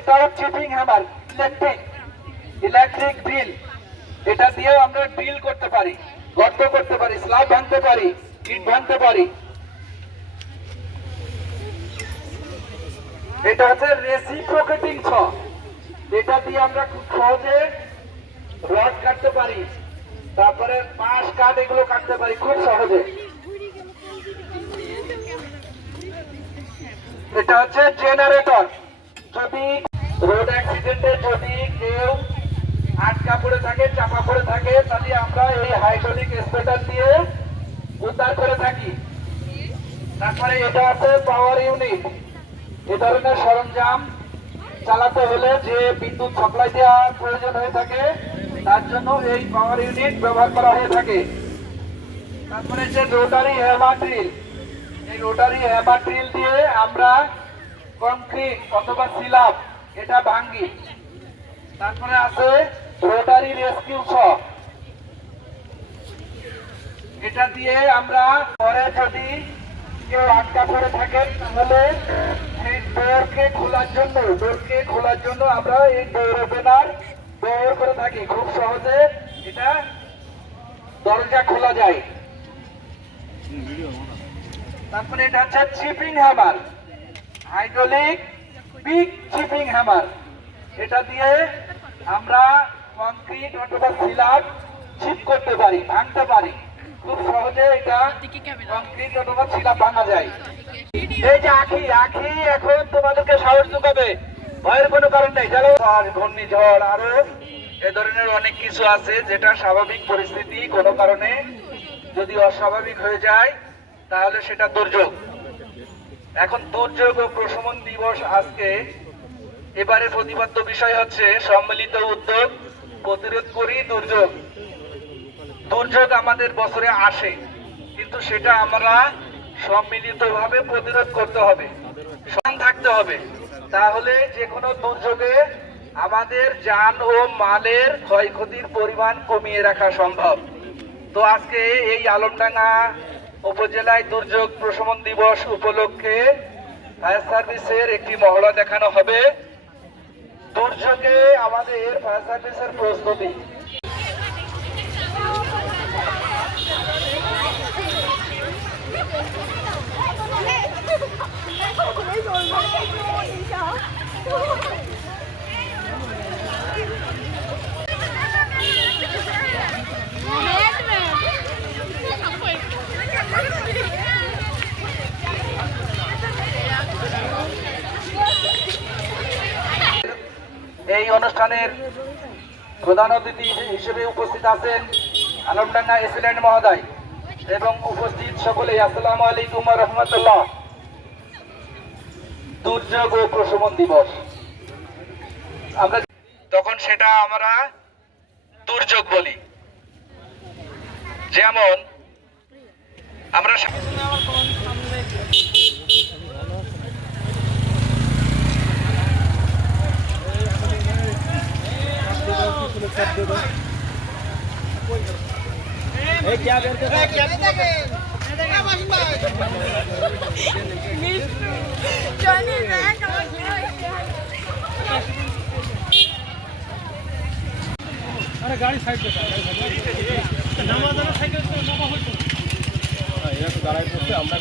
এটাও chipping hammer electric electric drill এটা দিয়েও আমরা ড্রিল করতে পারি, গর্ত করতে পারি স্ল্যাব ভাঙতে পারি, ইট ভাঙতে পারি। এটা হচ্ছে রেসিপ্রোকেটিং ছ। এটা দিয়ে আমরা খুব সহজে রড কাটতে পারি, তারপরে বাঁশ কাঠ এগুলো কাটতে পারি খুব সহজে। এটা হচ্ছে জেনারেটর যদি রোড অ্যাক্সিডেন্টে যদি কেউ আটকা পড়ে থাকে চাপা পড়ে থাকে তাহলে আমরা এই হাইড্রোলিক স্পেটার দিয়ে উদ্ধার করে থাকি। তারপরে এটা আছে পাওয়ার ইউনিট এ ধরনের সরঞ্জাম চালাতে হলে যে বিদ্যুৎ সাপ্লাই দেওয়ার প্রয়োজন হয়ে থাকে, তার জন্য এই পাওয়ার ইউনিট ব্যবহার করা হয়ে থাকে। তারপরে যে রোটারি হ্যামার ড্রিল এই রোটারি হ্যামার ড্রিল দিয়ে আমরা কংক্রিট অথবা সিলাব এটা ভাঙ্গি। তারপরে আছে রোটারি রেস্কিউ শ এটা দিয়ে আমরা পরে যদি কেউ আটকা পড়ে থাকে, তাহলে সেই ডোরকে খোলার জন্য, ডোরকে খোলার জন্য আমরা এই ডোর ওপেনার ব্যবহার করে থাকি। খুব সহজে এটা দরজা খোলা যায়। তারপরে এটা হচ্ছে chipping hammer. Hydraulic big chipping hammer. এটা দিয়ে আমরা কংক্রিট অথবা সিলাব চিপ করতে পারি, ভাঙতে পারি। খুব সহজে এটা কংক্রিট অথবা সিলাব ভাঙা যায়। এই যে আখি আখি এখন তোমাদেরকে সাহস যোগাবে। ভয়ের কোনো কারণ নেই। জানো আর ঘূর্ণিঝড় আরও, এ ধরনের অনেক কিছু আছে যেটা স্বাভাবিক পরিস্থিতি কোনো কারণে যদি অস্বাভাবিক হয়ে যায়, তাহলে সেটা দুর্যোগ। এখন দুর্যোগ ও প্রশমন দিবস আজকে। এবারে প্রতিপাদ্য বিষয় হচ্ছে সম্মিলিত উদ্যোগ, প্রতিরোধ করি দুর্যোগ। দুর্যোগ আমাদের বছরে আসে, কিন্তু সেটা আমরা সম্মিলিতভাবে প্রতিরোধ করতে হবে সমান থাকতে হবে। তাহলে যে কোনো দুর্যোগে আমাদের যান ও মালের ক্ষয়ক্ষতির পরিমাণ কমিয়ে রাখা সম্ভব। তো আজকে এই আলমডাঙ্গা উপজেলায় দুর্যোগ প্রশমন দিবস উপলক্ষে ফায়ার সার্ভিসের একটি মহড়া দেখানো হবে। দুর্যোগে আমাদের ফায়ার সার্ভিসের প্রস্তুতি। এই অনুষ্ঠানের প্রধান অতিথি হিসেবে উপস্থিত আছেন আলমডাঙ্গা এসিডেন্ট মহোদয় এবং উপস্থিত সকলেই। আসসালামু আলাইকুম রহমতুল্লাহ। দুর্যোগ ও প্রশমন দিবস। আমরা তখন সেটা আমরা দুর্যোগ বলি। যেমন আমরা সা- Johnny আরে গাড়ি সাইড নামা দাঁড়া সাইকেল নামা এরা তো দাঁড়ায় করতে আমরা